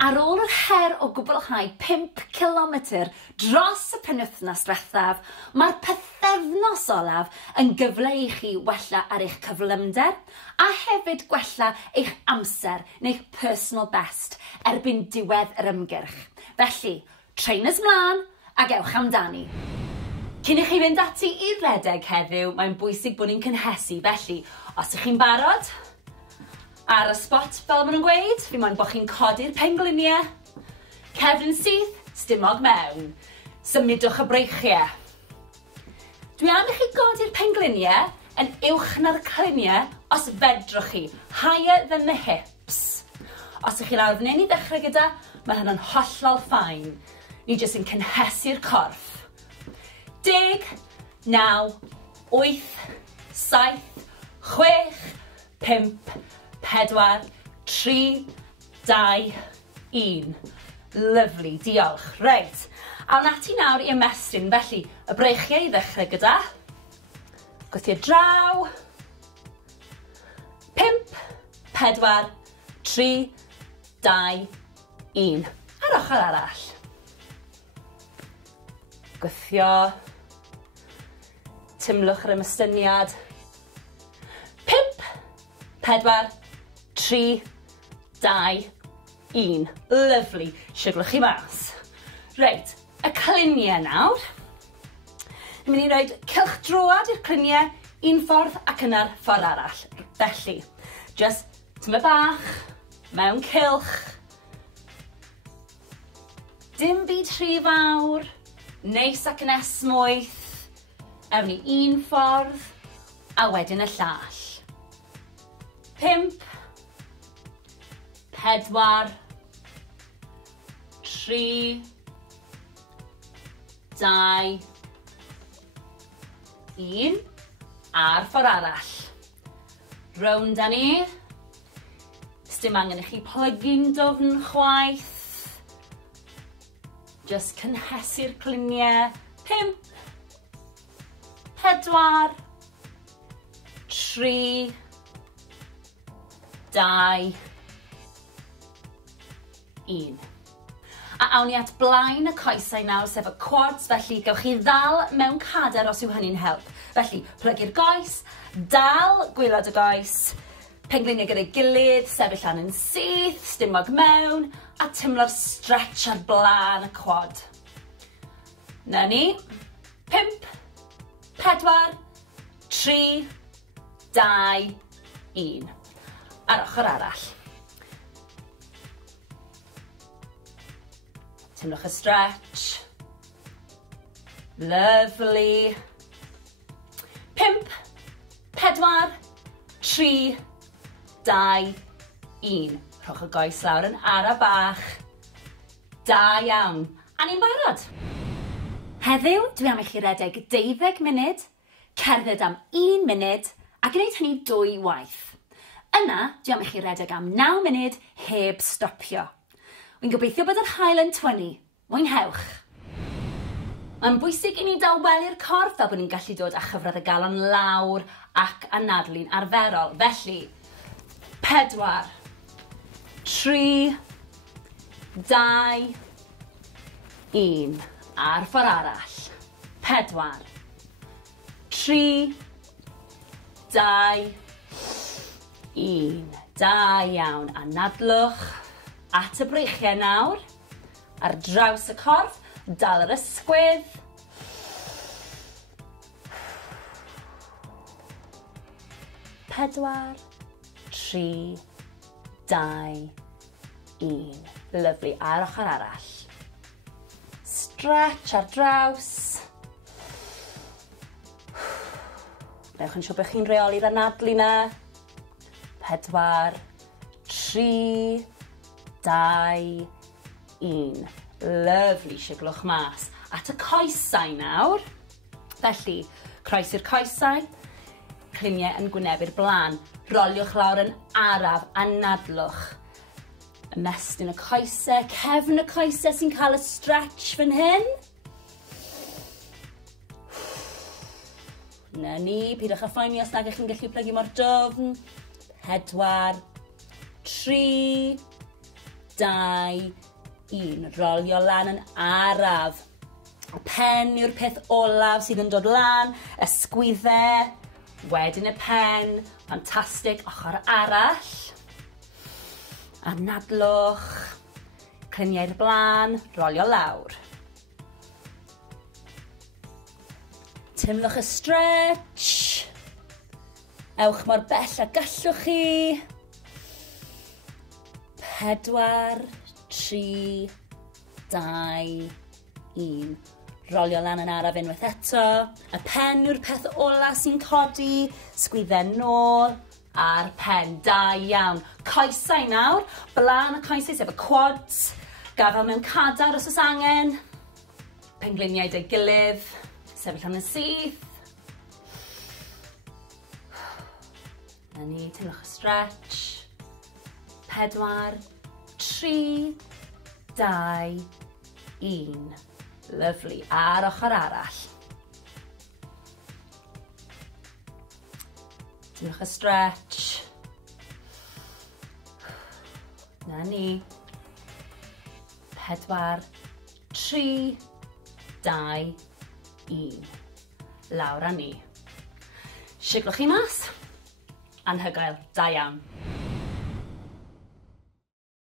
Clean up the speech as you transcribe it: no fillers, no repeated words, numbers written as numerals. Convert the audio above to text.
Ar ôl yr her o gwblhau 5 kilometr dros y penwythnos diwethaf, mae'r pythefnos olaf yn gyfle i chi wella ar eich cyflymder a hefyd gwella eich amser neu'ch personal best erbyn diwedd yr ymgyrch. Felly, trainers mlaen a gewch amdani. Cyn i chi fynd ati i'r redeg heddiw, mae'n bwysig bod ni'n cynhesu. Felly, os ych chi'n barod, ar y spot fel maen nhw'n gweud, fi moyn bod chi'n codi'r pengliniau, cefn syth, stumog mewn, symudwch y breichiau. Dwi am i chi godi'r pengliniau yn uwch na'r cliniau os fedrwch chi, higher than the hips. Os ych chi lawr fan hyn i ddechrau gyda, mae hynny'n hollol ffain. Ni jyst yn cynhesu'r corff. 10, 9, 8, 7, 6, 5, 4, 3, 2, 1. Lyfli, diolch. Reit, awn ati nawr i ymestyn, felly y breichiau i ddechrau gyda. Gwythio draw. 5, 4, 3, 2, 1. Ar ochr arall. Gwythio. Tymlwch yr ymystyniad. 5, 4, 3, 2, 1. Lyfli. Siglwch chi mas. Reit, y cliniau nawr. Ni'n mynd i roed cylchdroad i'r cliniau un ffordd ac yna'r ffordd arall. Felly, just tyma bach, mewn cylch. Dim byd rhy fawr, neis ac yn esmwyth. Ewn ni un ffordd, a wedyn y llall. 5, 4, 3, 2, 1. A'r ffordd arall. Rownd â ni. Sdim angen i chi plygu'n dofn chwaith. Just cynhesu'r cliniau. 5, 4, 3, 2, 1. A awn ni at blaen y coesau nawr, sef y quads, felly gewch chi ddal mewn cader os yw hynny'n help. Felly, plygu'r goes, dal gwylod y goes, pengliniau gyda'i gilydd, sefyll lan yn syth, stumog mewn, a tymlo'r stretch ar blaen y quad. Na ni. 5, 4, 3, 2, 1. Ar ochr arall. Tymlwch y stretch. Lovely. 5, 4, 3, 2, 1. Rhowch y goes lawr yn ara bach. Da iawn. A ni'n barod. Heddiw, dwi am i chi redeg 12 munud, cerdded am 1 munud, a gwneud hynny 2 waith. Yna, dwi am i chi redeg am 9 munud heb stopio. Wy'n gobeithio bod yr haul yn tynnu. Mwynhewch. Mae'n bwysig i ni daweli'r corff fel bod ni'n gallu dod â chyfradd y galon lawr ac anadlu'n arferol. Felly, 4, 3, 2, 1. A'r ffordd arall. 4, 3, 2, 1. Da iawn. Anadlwch at y breichiau nawr. Ar draws y corff. Dal yr ysgwydd. 4, 3, 2, 1. Lyfli. A'r ochr arall. Stretch ar draws. Newch yn siŵr bod chi'n reoli'r anadlu na. 4, 3, 2, 1. Lyfli, siglwch mas. At y coesau nawr. Felly, croesi'r coesau. Cliniau yn gwynebu'r blaen. Roliwch lawr yn araf, anadlwch. Ymestyn y coesau, cefn y coesau sy'n cael y stretch fan hyn. Na ni, pidwch â phoeni os nag ych chi'n gallu plygu mor dofn. 4, 3, 2, 1. Rolio lan yn araf. Y pen yw'r peth olaf sydd yn dod lan, ysgwyddau, wedyn y pen, ffantastig, ochr arall. Anadlwch, cliniau'r blaen, rolio lawr. Timlwch y stretch. Ewch mor bell a gallwch chi. 4, 3, 2, 1. Rolio lan yn araf unwaith eto. Y pen yw'r peth ola sy'n codi. Sgwyddau nôl a'r pen. Da iawn. Coesau nawr. Blaen y coesau sef y quads. Gafel mewn cadar os oes angen. Pengliniau dy gilydd. Sefyll am y syth. Na ni, timlwch y stretch. 4, 3, 2, 1. Lyfli. A'r ochr arall. Timlwch y stretch. Na ni. 4, 3, 2, 1. Lawr â ni. Siglwch chi mas. Anhygoel. Da iawn.